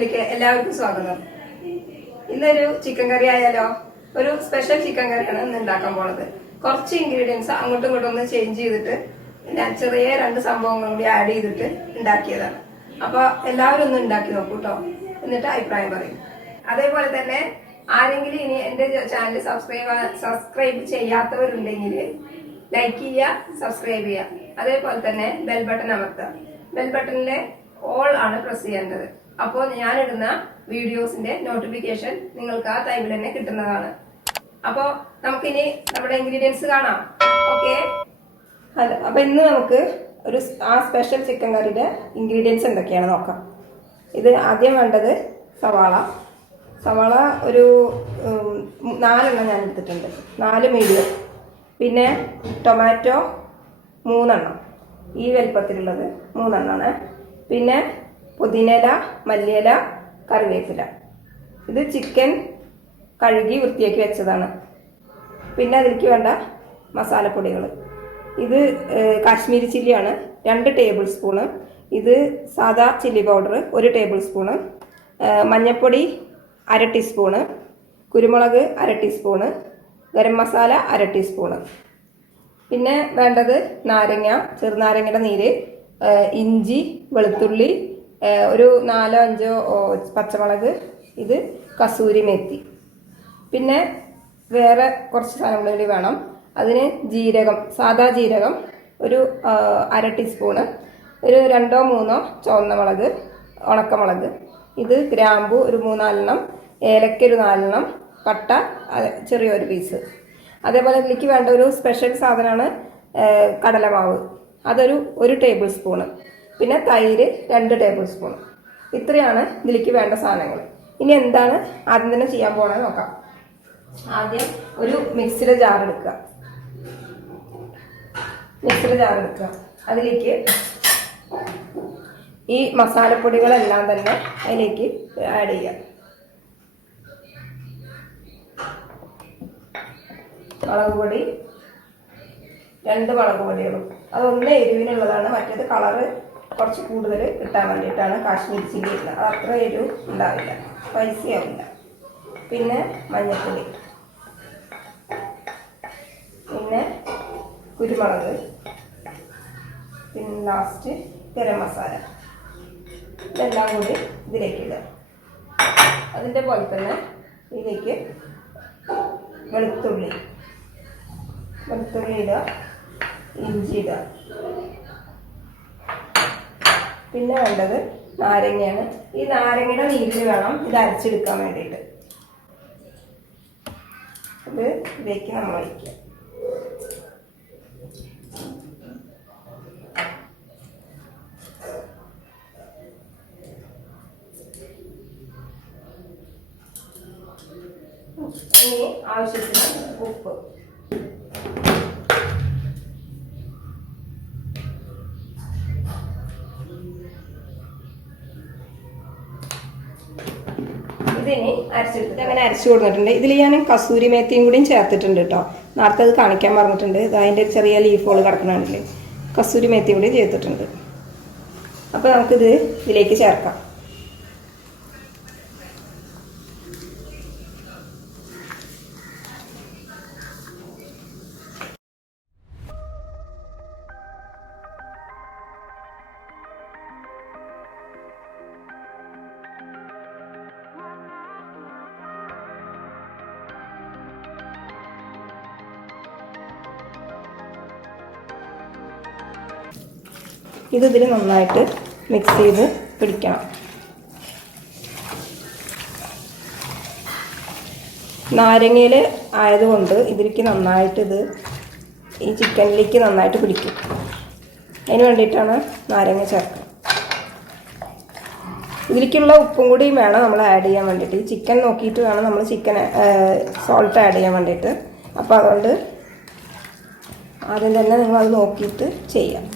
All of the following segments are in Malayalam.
വീഡിയോയിലേക്ക് എല്ലാവർക്കും സ്വാഗതം. ഇന്നൊരു ചിക്കൻ കറി ആയാലോ? ഒരു സ്പെഷ്യൽ ചിക്കൻ കറിയാണ് ഇന്ന് ഉണ്ടാക്കാൻ പോണത്. കുറച്ച് ഇൻഗ്രീഡിയൻസ് അങ്ങോട്ടും ഇങ്ങോട്ടും ഒന്ന് ചേഞ്ച് ചെയ്തിട്ട് ഞാൻ ചെറിയ 2 സംഭവങ്ങളും കൂടി ആഡ് ചെയ്തിട്ട് ഉണ്ടാക്കിയതാണ്. അപ്പൊ എല്ലാവരും ഒന്ന് ഉണ്ടാക്കി നോക്കൂ കേട്ടോ, എന്നിട്ട് അഭിപ്രായം പറയും. അതേപോലെ തന്നെ ആരെങ്കിലും ഇനി എന്റെ ചാനൽ സബ്സ്ക്രൈബ് ചെയ്യാത്തവരുണ്ടെങ്കിൽ ലൈക്ക് ചെയ്യുക, സബ്സ്ക്രൈബ് ചെയ്യുക. അതേപോലെ തന്നെ ബെൽ ബട്ടൺ അമർത്തുക. ബെൽ ബട്ടണിലെ ഓൾ ആണ് പ്രസ് ചെയ്യേണ്ടത്. അപ്പോൾ ഞാനിടുന്ന വീഡിയോസിന്റെ നോട്ടിഫിക്കേഷൻ നിങ്ങൾക്ക് ആ ടൈമിൽ തന്നെ കിട്ടുന്നതാണ്. അപ്പോൾ നമുക്കിനി നമ്മുടെ ഇൻഗ്രീഡിയൻസ് കാണാം. ഓക്കെ, അപ്പൊ ഇന്ന് നമുക്ക് ഒരു സ്പെഷ്യൽ ചിക്കൻ കറിയുടെ ഇൻഗ്രീഡിയൻസ് എന്തൊക്കെയാണ് നോക്കാം. ഇത് ആദ്യം വേണ്ടത് സവാള ഒരു 4 ഞാൻ എടുത്തിട്ടുണ്ട്, 4 മീഡിയം. പിന്നെ ടൊമാറ്റോ 3 ഈ വലുപ്പത്തിലുള്ളത് 3 പിന്നെ പുതിനയില, മല്ലിയില, കറിവേപ്പില. ഇത് ചിക്കൻ കഴുകി വൃത്തിയാക്കി വെച്ചതാണ്. പിന്നെ അതിലേക്ക് വേണ്ട മസാലപ്പൊടികൾ. ഇത് കാശ്മീരി ചില്ലിയാണ്, 2 ടേബിൾ സ്പൂണ്. ഇത് സാദാ ചില്ലി പൗഡർ 1 ടേബിൾ സ്പൂണ്. മഞ്ഞൾപ്പൊടി 1/2 ടീസ്പൂണ്. കുരുമുളക് 1/2 ടീസ്പൂണ്. ഗരം മസാല 1/2 ടീസ്പൂണ്. പിന്നെ വേണ്ടത് നാരങ്ങ, ചെറുനാരങ്ങയുടെ നീര്, ഇഞ്ചി, വെളുത്തുള്ളി, ഒരു 4-5 പച്ചമുളക്, ഇത് കസൂരി മേത്തി. പിന്നെ വേറെ കുറച്ച് സാധനങ്ങൾ കൂടി വേണം. അതിന് ജീരകം, സാദാ ജീരകം ഒരു 1/2 ടീസ്പൂണ്. ഒരു 2-3 ചുവന്ന മുളക്, ഉണക്കമുളക്. ഇത് ഗ്രാമ്പു ഒരു 3-4, ഏലക്ക ഒരു 4, പട്ട ചെറിയൊരു പീസ്. അതേപോലെ ഇതിലേക്ക് വേണ്ട ഒരു സ്പെഷ്യൽ സാധനമാണ് കടലമാവ്, അതൊരു 1 ടേബിൾ സ്പൂണ്. പിന്നെ തൈര് 2 ടേബിൾ സ്പൂൺ. ഇത്രയാണ് ഇതിലേക്ക് വേണ്ട സാധനങ്ങൾ. ഇനി എന്താണ് ആദ്യം തന്നെ ചെയ്യാൻ പോകണമെന്ന് നോക്കാം. ആദ്യം ഒരു മിക്സിയുടെ ജാർ എടുക്കുക. അതിലേക്ക് ഈ മസാലപ്പൊടികളെല്ലാം തന്നെ അതിലേക്ക് ആഡ് ചെയ്യുക. മുളക് പൊടി 2 മുളക് പൊടികളും. അതൊന്ന് എരിവിനുള്ളതാണ്, മറ്റേത് കളറ് കുറച്ച് കൂടുതൽ കിട്ടാൻ വേണ്ടിയിട്ടാണ് കാശ്മീരി ചില്ലി ഇടുന്നത്. അത് അത്ര എരിവ് ഉണ്ടാവില്ല, സ്പൈസി ആവില്ല. പിന്നെ മഞ്ഞൾപ്പൊടി, പിന്നെ കുരുമുളക്, പിന്നെ ലാസ്റ്റ് ഗരം മസാല. ഇതെല്ലാം കൂടി ഇതിലേക്ക് ഇടുക. അതിൻ്റെ പോലെ തന്നെ ഇതിലേക്ക് വെളുത്തുള്ളി ഇടുക, ഇഞ്ചി ഇടുക. പിന്നെ വേണ്ടത് നാരങ്ങയാണ്. ഈ നാരങ്ങയുടെ നീരിൽ വേണം ഇത് അരച്ചെടുക്കാൻ വേണ്ടിയിട്ട്. ഇത് ഇതിലേക്ക് നമ്മൾ ഒഴിക്കുക. ഇനി ആവശ്യത്തിന് ഉപ്പ്. ഇതിനി അരച്ചെടുത്തിട്ട് അങ്ങനെ അരച്ചു കൊടുത്തിട്ടുണ്ട്. ഇതിൽ ഞാൻ കസൂരി മേത്തിയും കൂടിയും ചേർത്തിട്ടുണ്ട് കേട്ടോ. നേരത്തെ അത് കാണിക്കാൻ പറഞ്ഞിട്ടുണ്ട്. ഇത് അതിൻ്റെ ചെറിയ ലീഫുകൾ കിടക്കണുണ്ടല്ലേ, കസൂരി മേത്തിയും കൂടി ചേർത്തിട്ടുണ്ട്. അപ്പോൾ നമുക്കിത് ഇതിലേക്ക് ചേർക്കാം. ഇതിൽ നന്നായിട്ട് മിക്സ് ചെയ്ത് പിടിക്കണം. നാരങ്ങയിൽ ആയതുകൊണ്ട് ഇതിലേക്ക് നന്നായിട്ട് ഈ ചിക്കനിലേക്ക് നന്നായിട്ട് പിടിക്കും. അതിന് വേണ്ടിയിട്ടാണ് നാരങ്ങ ചേർക്കുക. ഇതിലേക്കുള്ള ഉപ്പും കൂടി വേണം നമ്മൾ ആഡ് ചെയ്യാൻ വേണ്ടിയിട്ട്. ഈ ചിക്കൻ നോക്കിയിട്ട് വേണം നമ്മൾ സോൾട്ട് ആഡ് ചെയ്യാൻ വേണ്ടിയിട്ട്. അപ്പോൾ അതുകൊണ്ട് ആദ്യം തന്നെ നിങ്ങളത് നോക്കിയിട്ട് ചെയ്യാം.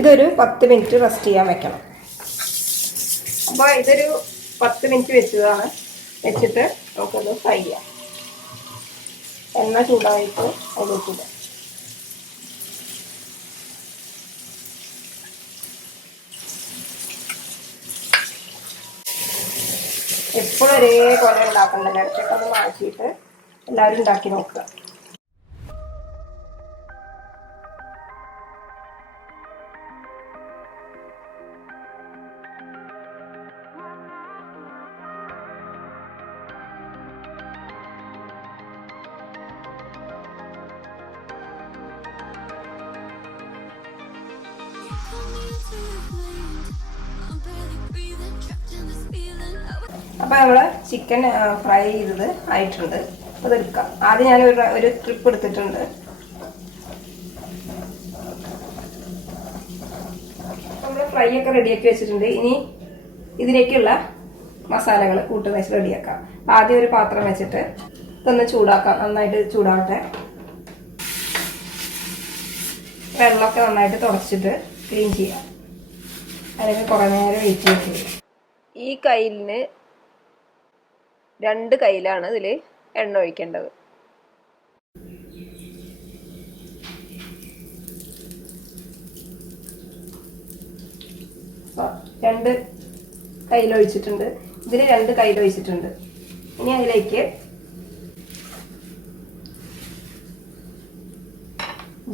ഇതൊരു 10 മിനിറ്റ് റെസ്റ്റ് ചെയ്യാൻ വെക്കണം. അപ്പോൾ ഇതൊരു 10 മിനിറ്റ് വെച്ചിട്ട് നമുക്കത് ഫ്രൈ ചെയ്യാം. എണ്ണ ചൂടായിട്ട് അതിലേക്കിടാം. എപ്പോഴും ഒരേപോലെ ഉണ്ടാക്കണ്ടല്ലോ, ഇടയ്ക്കൊക്കെ ഒന്ന് മാറ്റിയിട്ട് എല്ലാവരും ഉണ്ടാക്കി നോക്കുക. അപ്പോൾ നമ്മൾ ചിക്കൻ ഫ്രൈ ചെയ്തത് ആയിട്ടുണ്ട്. അതെടുക്കാം. ആദ്യം ഞാൻ ഒരു ട്രിപ്പ് എടുത്തിട്ടുണ്ട്. നമ്മൾ ഫ്രൈ ഒക്കെ റെഡിയാക്കി വെച്ചിട്ടുണ്ട്. ഇനി ഇതിലേക്കുള്ള മസാലകൾ കൂട്ടുവെച്ച് റെഡിയാക്കാം. ആദ്യം ഒരു പാത്രം വെച്ചിട്ട് ഇതൊന്ന് ചൂടാക്കാം. നന്നായിട്ട് ചൂടാവട്ടെ. വെള്ളമൊക്കെ നന്നായിട്ട് തുടച്ചിട്ട് ക്ലീൻ ചെയ്യാം. അല്ലെങ്കിൽ കുറേ നേരം വെയിറ്റ് ചെയ്യും. ഈ കയ്യിലിന് 2 കയ്യിലാണ് ഇതിൽ എണ്ണ ഒഴിക്കേണ്ടത്. അപ്പോൾ 2 കയ്യിലൊഴിച്ചിട്ടുണ്ട്. ഇതിൽ 2 കയ്യിലൊഴിച്ചിട്ടുണ്ട്. ഇനി അതിലേക്ക്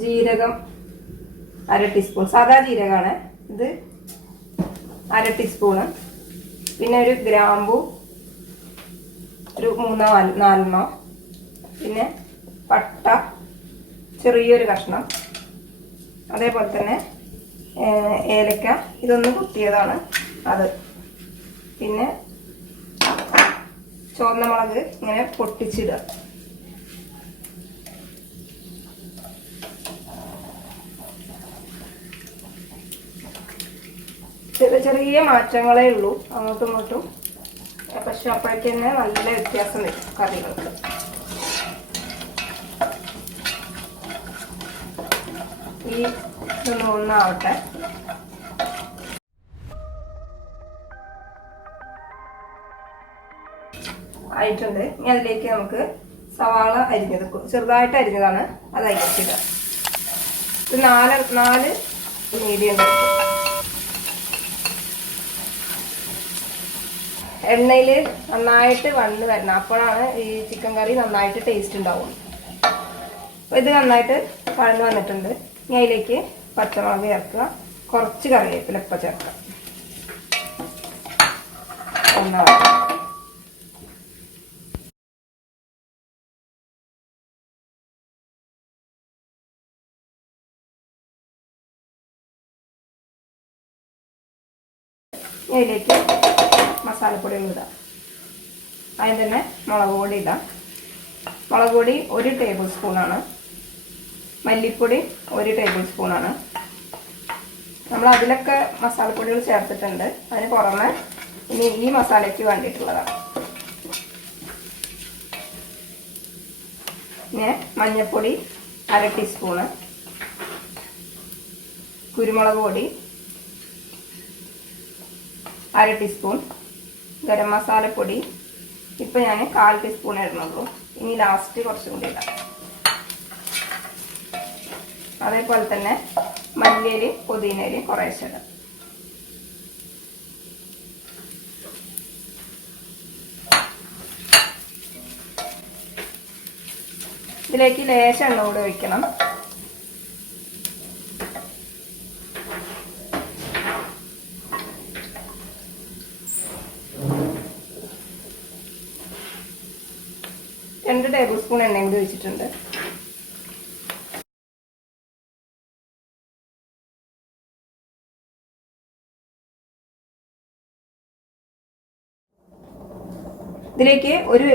ജീരകം 1/2 ടീസ്പൂൺ, സാധാ ജീരകമാണ് ഇത്, 1/2 ടീസ്പൂണ്. പിന്നെ ഒരു ഗ്രാമ്പു ഒരു 3-4 പിന്നെ പട്ട ചെറിയൊരു കഷ്ണം, അതേപോലെ തന്നെ ഏലക്ക ഇതൊന്ന് കുത്തിയതാണ് അത്. പിന്നെ ചുവന്ന മുളക് ഇങ്ങനെ പൊട്ടിച്ചിടുക. ചെറിയ മാറ്റങ്ങളേ ഉള്ളൂ അങ്ങോട്ടും ഇങ്ങോട്ടും, പക്ഷെ അപ്പോഴേക്ക് തന്നെ നല്ല വ്യത്യാസം വരും കറികൾക്ക്. ഈ ഇതൊന്ന് ഒന്നാവട്ടെ. ആയിട്ടുണ്ട്. ഇനി അതിലേക്ക് നമുക്ക് സവാള അരിഞ്ഞത്, ചെറുതായിട്ട് അരിഞ്ഞതാണ്, അത് അരിഞ്ഞിടുക. ഇത് 4 മീഡിയം എണ്ണയിൽ നന്നായിട്ട് വന്ന് വരണം. അപ്പോഴാണ് ഈ ചിക്കൻ കറി നന്നായിട്ട് ടേസ്റ്റ് ഉണ്ടാവും. അപ്പോൾ ഇത് നന്നായിട്ട് വഴന്ന് വന്നിട്ടുണ്ട്. ഇനി അതിലേക്ക് പച്ചമുളക് ചേർക്കുക, കുറച്ച് കറിവേപ്പില ഇപ്പം ചേർക്കുക. അതിലേക്ക് മസാലപ്പൊടികൾ ഇടാം. അതിന് തന്നെ മുളക് പൊടി ഇടാം. മുളക് പൊടി 1 ടേബിൾ സ്പൂണാണ്. മല്ലിപ്പൊടി 1 ടേബിൾ സ്പൂണാണ്. നമ്മൾ അതിലൊക്കെ മസാലപ്പൊടികൾ ചേർത്തിട്ടുണ്ട്. അതിന് പുറമെ ഇനി ഈ മസാലയ്ക്ക് വേണ്ടിയിട്ടുള്ളതാണ്. പിന്നെ മഞ്ഞൾപ്പൊടി 1/2 ടീസ്പൂണ്, കുരുമുളക് പൊടി 1/2 ടീസ്പൂൺ, ഗരം മസാലപ്പൊടി ഇപ്പം ഞാൻ 1/4 ടീസ്പൂൺ ഇടുന്നുള്ളൂ. ഇനി ലാസ്റ്റ് കുറച്ചും കൂടി ഇടാം. അതേപോലെ തന്നെ മല്ലിയില പുതിനയില കുറേശ്ശെ ഇടാം. ഇതിലേക്ക് ലേശം എണ്ണ കൂടെ ഒഴിക്കണം. രണ്ട് ടേബിൾ സ്പൂൺ എണ്ണയും കൂടി ഒഴിച്ചിട്ടുണ്ട്. ഇതിലേക്ക് 1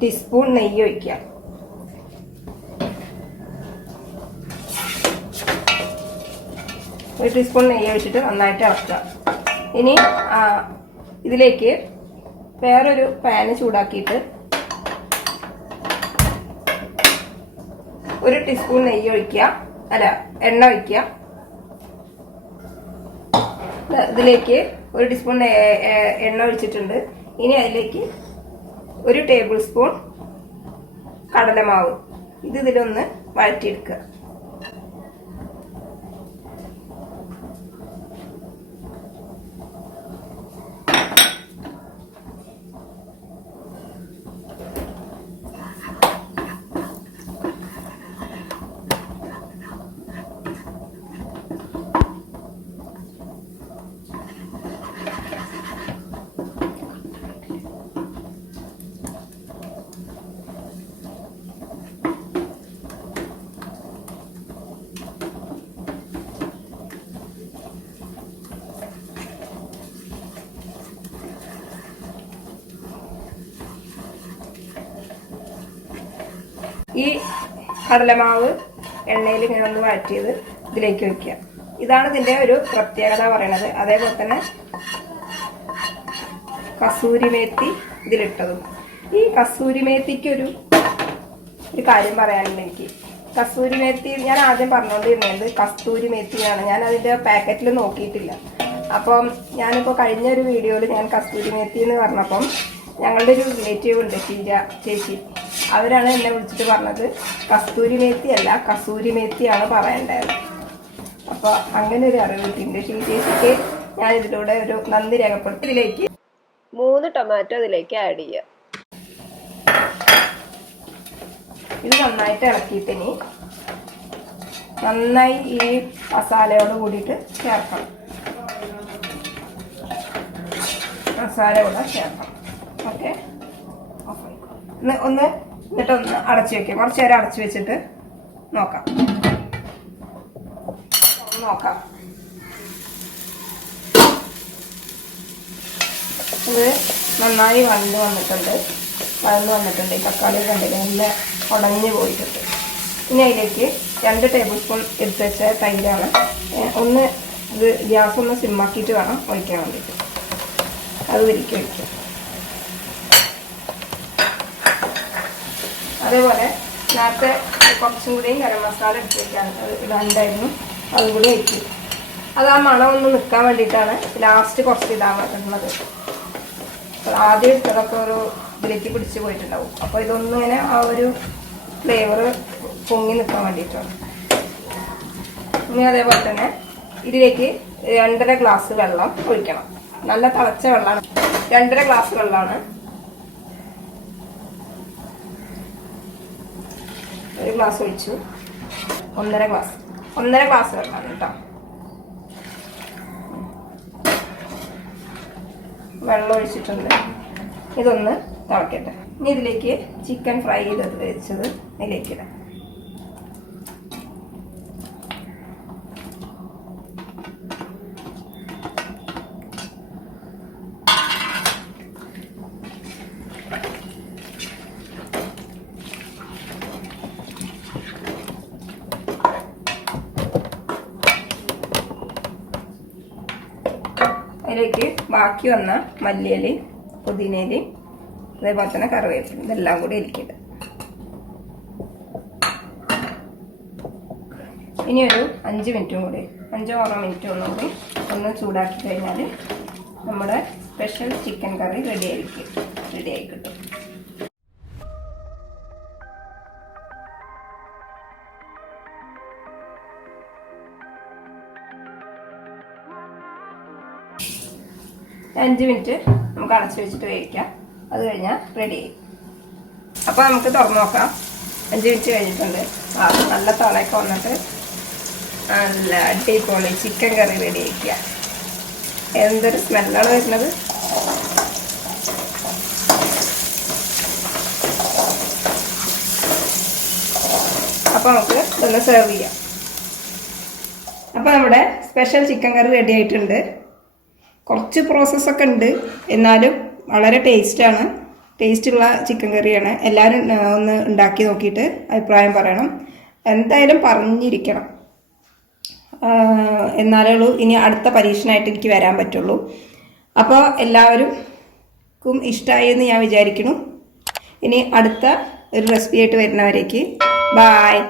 ടീസ്പൂൺ നെയ്യ് ഒഴിക്കാം. ഒരു ടീസ്പൂൺ നെയ്യ് ഒഴിച്ചിട്ട് നന്നായിട്ട് ഇളക്കുക. ഇനി ഇതിലേക്ക് വേറൊരു പാന് ചൂടാക്കിയിട്ട് 1 ടീസ്പൂൺ നെയ്യ് ഒഴിക്കുക, എണ്ണ ഒഴിക്കുക. ഇതിലേക്ക് 1 ടീസ്പൂൺ എണ്ണ ഒഴിച്ചിട്ടുണ്ട്. ഇനി അതിലേക്ക് 1 ടേബിൾ സ്പൂൺ കടലമാവ് ഇതിലൊന്ന് വഴറ്റിയെടുക്കുക. ഈ കടലമാവ് എണ്ണയിൽ ഇങ്ങനെ ഒന്ന് വഴറ്റിയത് ഇതിലേക്ക് വയ്ക്കുക. ഇതാണ് ഇതിൻ്റെ ഒരു പ്രത്യേകത പറയണത്. അതേപോലെ തന്നെ കസൂരി മേത്തി ഇതിലിട്ടതും. ഈ കസൂരി മേത്തിക്കൊരു കാര്യം പറയാനുണ്ട് എനിക്ക്. കസൂരി മേത്തി ഞാൻ ആദ്യം പറഞ്ഞുകൊണ്ടിരുന്നത് കസ്തൂരി മേത്തിയാണ്. ഞാൻ അതിൻ്റെ പാക്കറ്റിൽ നോക്കിയിട്ടില്ല. അപ്പം ഞാനിപ്പോൾ കഴിഞ്ഞൊരു വീഡിയോയിൽ ഞാൻ കസ്തൂരി മേത്തി എന്ന് പറഞ്ഞപ്പം ഞങ്ങളുടെ ഒരു റിലേറ്റീവ് ഉണ്ട്, ഷീജ ചേച്ചി. അവരാണ് എന്നെ വിളിച്ചിട്ട് പറഞ്ഞത് കസ്തൂരി മേത്തി അല്ല കസൂരി മേത്തിയാണ് പറയേണ്ടത്. അപ്പോൾ അങ്ങനെ ഒരു അറിവ് കിട്ടിയിട്ടുണ്ട്. ഷീജ ചേച്ചിക്ക് ഞാൻ ഇതിലൂടെ ഒരു നന്ദി രേഖപ്പെടുത്തി. ഇതിലേക്ക് 3 ടൊമാറ്റോ ഇതിലേക്ക് ആഡ് ചെയ്യുക. ഇത് നന്നായിട്ട് ഇളക്കിയിട്ടിനി നന്നായി ഈ മസാലയോട് കൂടിയിട്ട് ചേർക്കണം. മസാല കൂടെ ചേർക്കണം. ഓക്കെ, എന്നിട്ടൊന്ന് അടച്ചു വെക്കാം. കുറച്ച് നേരം അടച്ചു വെച്ചിട്ട് നോക്കാം. ഇത് നന്നായി വഴന്നു വന്നിട്ടുണ്ട്. ഈ തക്കാളി കണ്ടില്ല നല്ല ഉടഞ്ഞു പോയിട്ടുണ്ട്. ഇനി അതിലേക്ക് 2 ടേബിൾ സ്പൂൺ എടുത്ത് വെച്ച തൈരാണ്. ഇത് ഗ്യാസ് ഒന്ന് സിമ്മാക്കിയിട്ട് വേണം ഒഴിക്കാൻ വേണ്ടിയിട്ട്. അത് വിരിക്കി വയ്ക്കും. അതേപോലെ നേരത്തെ കുറച്ചും കൂടിയും ഗരം മസാല എടുത്ത് വയ്ക്കാൻ ഇടാണ്ടായിരുന്നു, അതും കൂടി വയ്ക്കും. അത് ആ മണം ഒന്ന് നിൽക്കാൻ വേണ്ടിയിട്ടാണ് ലാസ്റ്റ് കുറച്ച് ഇടാൻ പറ്റുന്നത്. ആദ്യം ഇട്ടതൊക്കെ ഒരു ഇതിലേക്ക് പിടിച്ച് പോയിട്ടുണ്ടാവും. അപ്പോൾ ഇതൊന്നും ഇങ്ങനെ ആ ഒരു ഫ്ലേവർ പൊങ്ങി നിൽക്കാൻ വേണ്ടിയിട്ടാണ്. ഇനി അതേപോലെ തന്നെ ഇതിലേക്ക് 2.5 ഗ്ലാസ് വെള്ളം ഒഴിക്കണം. നല്ല തിളച്ച വെള്ളമാണ്. 2.5 ഗ്ലാസ് വെള്ളമാണ്. 1 ഗ്ലാസ് ഒഴിച്ചു. 1.5 ഗ്ലാസ് വെള്ളമാണ് കേട്ടോ. വെള്ളം ഒഴിച്ചിട്ടുണ്ട്. ഇതൊന്ന് തിളക്കട്ടെ. ഇനി ഇതിലേക്ക് ചിക്കൻ ഫ്രൈ ചെയ്ത് വെച്ചത് ഇതിലേക്ക് ഇടാം. അതിലേക്ക് ബാക്കി വന്ന മല്ലിയിലയും പുതിനയിലയും അതേപോലെ തന്നെ കറിവേപ്പില ഇതെല്ലാം കൂടി ഇരിക്കട്ടെ. ഇനി ഒരു 5 മിനിറ്റും കൂടി 5-6 മിനിറ്റ് ഒന്നുകൂടി ഒന്ന് ചൂടാക്കി കഴിഞ്ഞാൽ നമ്മുടെ സ്പെഷ്യൽ ചിക്കൻ കറി റെഡിയായി കിട്ടും. അഞ്ച് മിനിറ്റ് നമുക്ക് അടച്ചു വെച്ചിട്ട് വേവിക്കാം. അത് കഴിഞ്ഞാൽ റെഡിയായി. അപ്പോൾ നമുക്ക് തുറന്ന് നോക്കാം. 5 മിനിറ്റ് കഴിഞ്ഞിട്ടുണ്ട്. നല്ല തളയൊക്കെ വന്നിട്ട് നല്ല അടിപൊളി ചിക്കൻ കറി റെഡി ആക്കുക. എന്തൊരു സ്മെല്ലാണ് വരുന്നത്. അപ്പോൾ നമുക്ക് ഇതൊന്ന് സെർവ് ചെയ്യാം. അപ്പോൾ നമ്മുടെ സ്പെഷ്യൽ ചിക്കൻ കറി റെഡി ആയിട്ടുണ്ട്. കുറച്ച് പ്രോസസ്സൊക്കെ ഉണ്ട്, എന്നാലും വളരെ ടേസ്റ്റുള്ള ചിക്കൻ കറിയാണ്. എല്ലാവരും ഒന്ന് ഉണ്ടാക്കി നോക്കിയിട്ട് അഭിപ്രായം പറയണം. എന്തായാലും പറഞ്ഞിരിക്കണം, എന്നാലേ ഉള്ളൂ ഇനി അടുത്ത പരീക്ഷണമായിട്ട് എനിക്ക് വരാൻ പറ്റുള്ളൂ. അപ്പോൾ എല്ലാവർക്കും ഇഷ്ടമായി എന്ന് ഞാൻ വിചാരിക്കുന്നു. ഇനി അടുത്ത ഒരു റെസിപ്പി ആയിട്ട് വരുന്നവരേക്ക് ബായ്.